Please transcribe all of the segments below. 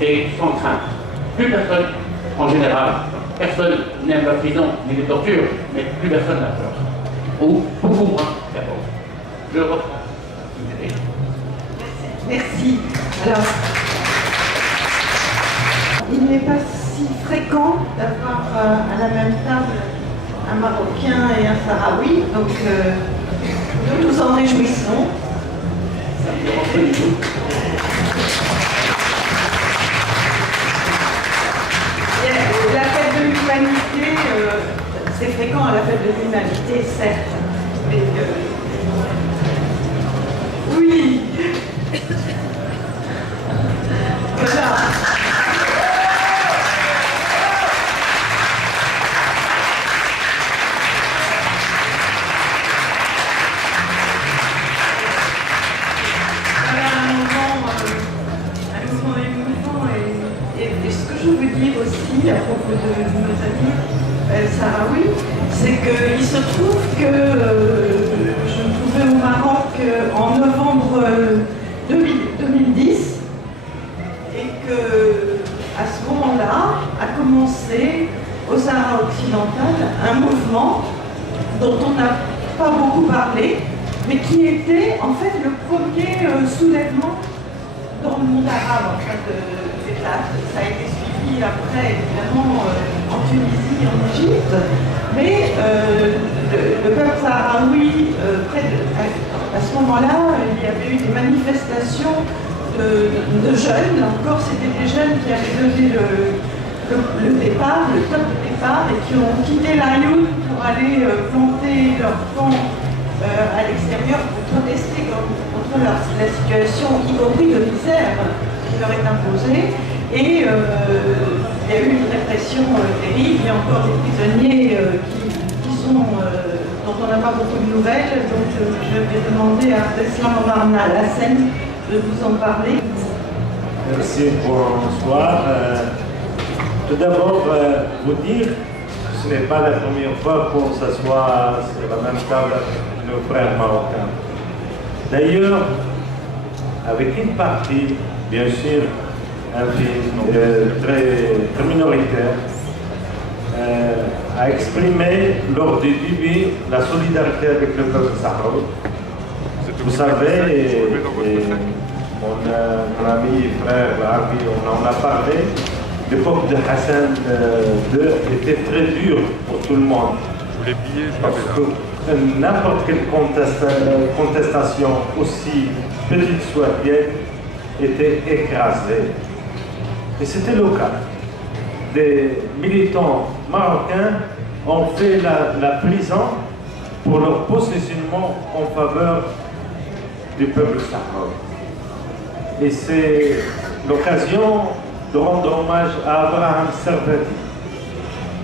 et sans crainte. Plus personne, en général, personne n'aime la prison ni les tortures, mais plus personne n'a peur. Ou beaucoup moins qu'avant. Je reprends. Merci. Alors, il n'est pas si fréquent d'avoir à la même table un Marocain et un Sahraoui, donc nous nous en réjouissons. Ça me dérange pas du tout. La fête de l'humanité, c'est fréquent à la fête de l'humanité, certes, mais oui. Voilà. Et ce que je veux dire aussi à propos de nos amis sahraouis, c'est qu'il se trouve que je me trouvais au Maroc en novembre 2010 et que à ce moment-là a commencé au Sahara occidental un mouvement dont on n'a pas beaucoup parlé, mais qui était en fait le premier soulèvement dans le monde arabe en fait, ça a été suivi après évidemment en Tunisie, en Égypte, mais le peuple sahraoui, à ce moment-là, il y avait eu des manifestations de jeunes, encore c'était des jeunes qui avaient donné le départ, le top de départ, et qui ont quitté l'Aïoun pour aller planter leur camp à l'extérieur pour protester contre la situation, y compris de misère, qui leur est imposée. Et il y a eu une répression terrible. Il y a encore des prisonniers dont on n'a pas beaucoup de nouvelles. Donc je vais demander à Beslam Omar Al-Hassen de vous en parler. Merci, bonsoir. Tout d'abord, vous dire que ce n'est pas la première fois qu'on s'assoit sur la même table avec nos frères marocains. D'ailleurs, avec une partie, bien sûr, très minoritaire, a exprimé lors du début la solidarité avec le peuple sahraoui. Vous savez, mon ami et frère Harvey, on en a parlé, l'époque de Hassan II était très dure pour tout le monde. Parce que n'importe quelle contestation, aussi petite soit-elle, était écrasée. Et c'était le cas. Des militants marocains ont fait la prison pour leur positionnement en faveur du peuple sahraoui. Et c'est l'occasion de rendre hommage à Abraham Servati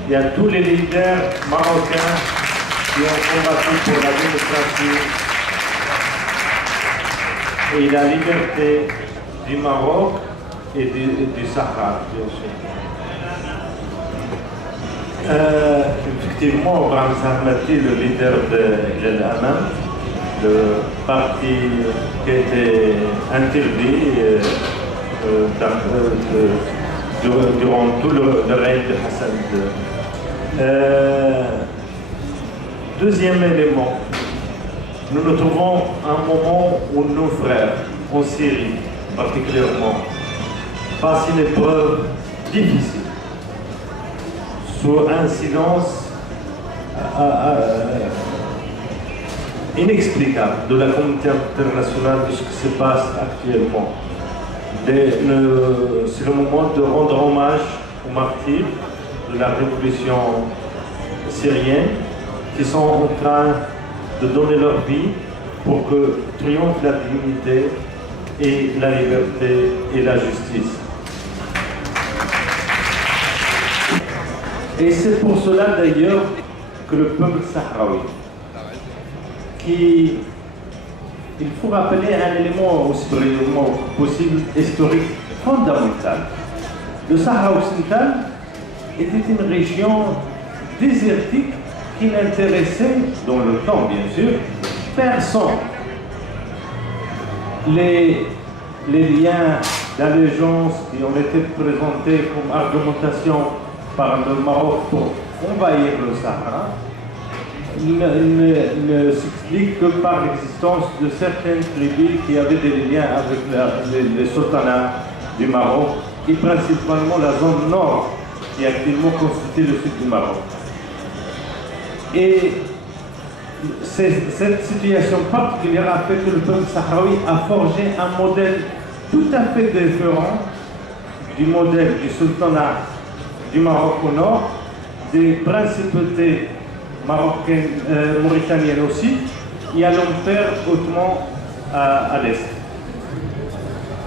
et à tous les leaders marocains qui ont combattu pour la démocratie et la liberté du Maroc et du Sahara, bien sûr. Effectivement, Abraham Servati, le leader de l'Amam, le parti qui a été interdit durant tout le règne de Hassan II. Deuxième élément, nous nous trouvons à un moment où nos frères, en Syrie particulièrement, passent une épreuve difficile, sous un silence inexplicable de la communauté internationale de ce qui se passe actuellement. C'est le moment de rendre hommage aux martyrs de la révolution syrienne qui sont en train de donner leur vie pour que triomphe la dignité et la liberté et la justice. Et c'est pour cela d'ailleurs que le peuple sahraoui, il faut rappeler un élément aussi brièvement possible, historique, fondamental. Le Sahara occidental était une région désertique qui n'intéressait, dans le temps bien sûr, personne. les liens d'allégeance qui ont été présentés comme argumentation par le Maroc pour envahir le Sahara ne s'explique que par l'existence de certaines tribus qui avaient des liens avec les sultanats du Maroc et principalement la zone nord qui actuellement constitue le sud du Maroc. Et cette situation particulière a fait que le peuple sahraoui a forgé un modèle tout à fait différent du modèle du sultanat du Maroc au nord, des principautés marocaines, mauritaniennes aussi, et à l'empire ottoman à l'est.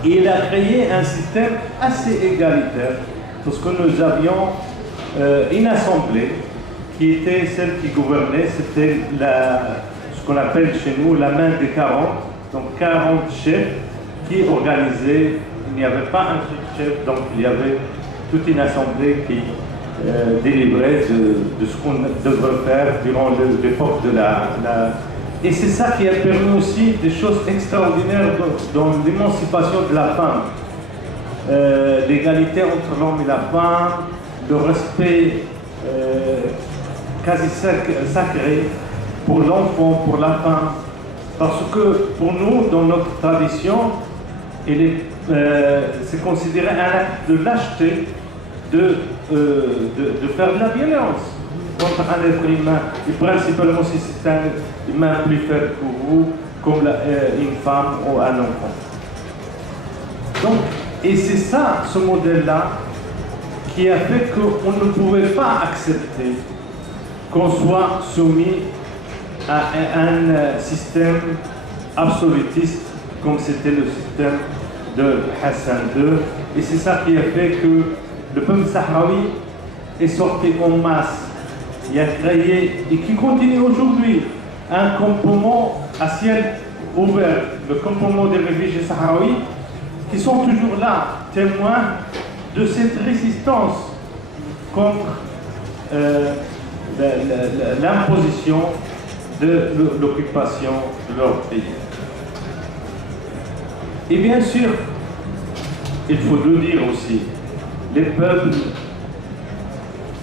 Et il a créé un système assez égalitaire, parce que nous avions une assemblée qui était celle qui gouvernait, c'était ce qu'on appelle chez nous la main des 40, donc 40 chefs qui organisaient, il n'y avait pas un seul chef, donc il y avait toute une assemblée qui délibérait de ce qu'on devrait faire durant l'époque de la... Et c'est ça qui a permis aussi des choses extraordinaires dans l'émancipation de la femme. L'égalité entre l'homme et la femme, le respect quasi sacré pour l'enfant, pour la femme. Parce que pour nous, dans notre tradition, c'est considéré un acte de lâcheté de faire de la violence contre un être humain, et principalement si c'est un humain plus faible que vous, comme une femme ou un enfant. Donc, et c'est ça, ce modèle-là, qui a fait qu'on ne pouvait pas accepter qu'on soit soumis à un système absolutiste comme c'était le système de Hassan II. Et c'est ça qui a fait que le peuple sahraoui est sorti en masse. Il a créé, et qui continue aujourd'hui, un campement à ciel ouvert, le campement des réfugiés sahraouis, qui sont toujours là, témoins de cette résistance contre l'imposition de l'occupation de leur pays. Et bien sûr, il faut le dire aussi, les peuples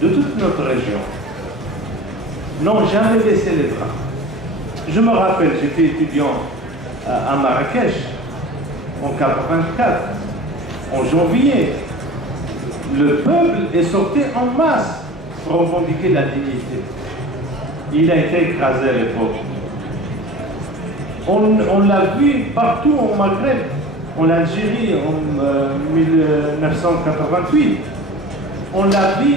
de toute notre région n'ont jamais baissé les bras. Je me rappelle, j'étais étudiant à Marrakech en 1984, en janvier. Le peuple est sorti en masse pour revendiquer la dignité. Il a été écrasé à l'époque. On l'a vu partout au Maghreb, en Algérie en 1988. On l'a vu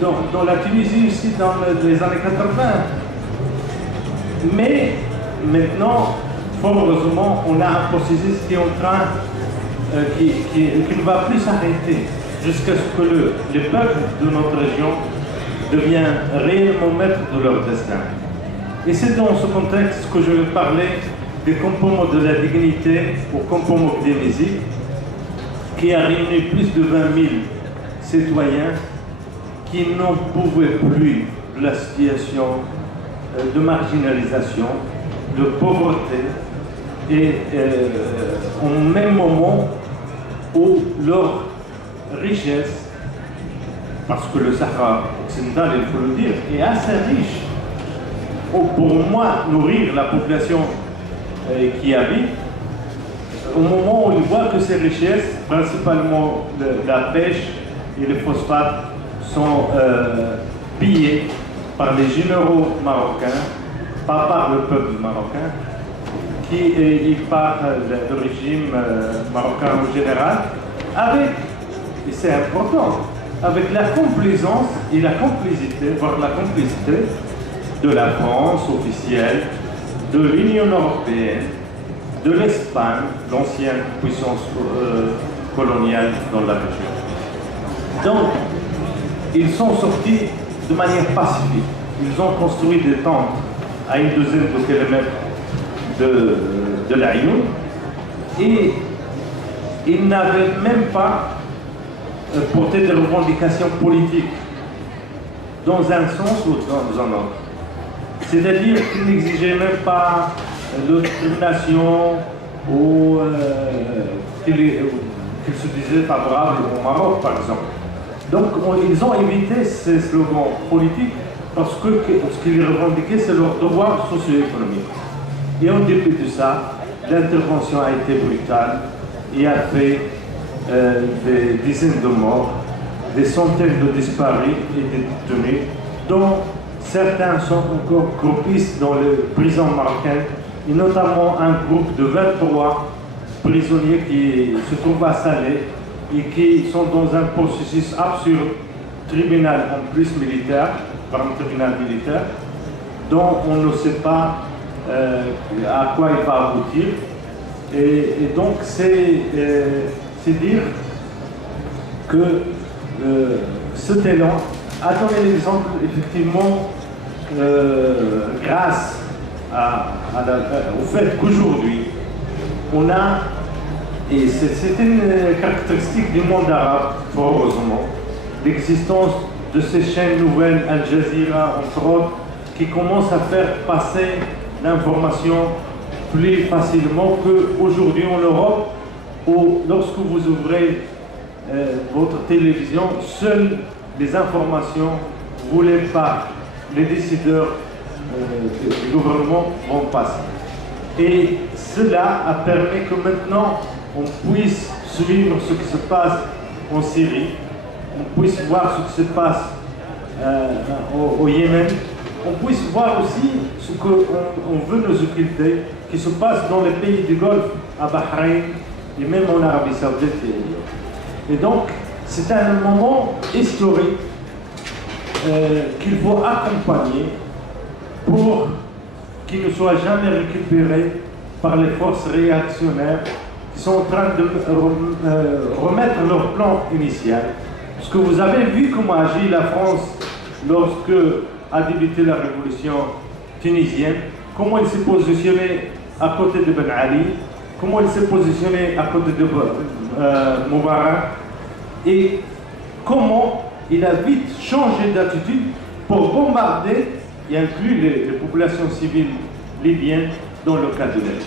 dans la Tunisie aussi dans les années 80. Mais maintenant, fort heureusement, on a un processus qui est en train, qui ne va plus s'arrêter jusqu'à ce que les peuples de notre région deviennent réellement maîtres de leur destin. Et c'est dans ce contexte que je vais parler des campements de la dignité au campement Gdémézi, qui a réuni plus de 20 000 citoyens qui n'en pouvaient plus de la situation de marginalisation, de pauvreté, et au même moment où leur richesse, parce que le Sahara occidental, il faut le dire, est assez riche, pour moi, nourrir la population qui habite, au moment où il voit que ces richesses, principalement la pêche et les phosphates, sont pillées par les généraux marocains, pas par le peuple marocain, qui par le régime marocain en général, avec, et c'est important, avec la complaisance et la complicité, voire la complicité de la France officielle, de l'Union européenne, de l'Espagne, l'ancienne puissance coloniale dans la région. Donc, ils sont sortis de manière pacifique. Ils ont construit des tentes à une douzaine de kilomètres de l'Aïoun et ils n'avaient même pas porté des revendications politiques dans un sens ou dans un autre. C'est-à-dire qu'ils n'exigeaient même pas l'autorisation ou qu'il se disait favorable au Maroc, par exemple. Donc ils ont évité ces slogans politiques parce que ce qu'ils revendiquaient, c'est leur devoir socio-économique. Et en dépit de ça, l'intervention a été brutale et a fait des dizaines de morts, des centaines de disparus et de détenus, dont certains sont encore groupistes dans les prisons marocaines, et notamment un groupe de 23 prisonniers qui se trouvent à Salé et qui sont dans un processus absurde, tribunal en plus militaire, par un tribunal militaire, dont on ne sait pas à quoi il va aboutir. Et donc c'est dire que cet élan a donné l'exemple effectivement grâce au fait qu'aujourd'hui on a, et c'est une caractéristique du monde arabe, heureusement, l'existence de ces chaînes nouvelles, Al Jazeera entre autres, qui commencent à faire passer l'information plus facilement qu'aujourd'hui en Europe, où lorsque vous ouvrez votre télévision, seules les informations voulues par les décideurs du gouvernement vont passer. Et cela a permis que maintenant on puisse suivre ce qui se passe en Syrie, on puisse voir ce qui se passe au Yémen, on puisse voir aussi ce qu'on veut nous occulter, qui se passe dans les pays du Golfe, à Bahreïn et même en Arabie Saoudite. Et donc, c'est un moment historique qu'il faut accompagner pour qu'il ne soit jamais récupéré par les forces réactionnaires qui sont en train de remettre leur plan initial. Parce que vous avez vu comment agit la France lorsque a débuté la révolution tunisienne, comment il s'est positionné à côté de Ben Ali, comment il s'est positionné à côté de Moubarak, et comment il a vite changé d'attitude pour bombarder et inclure les populations civiles libyennes dans le cas de l'Est.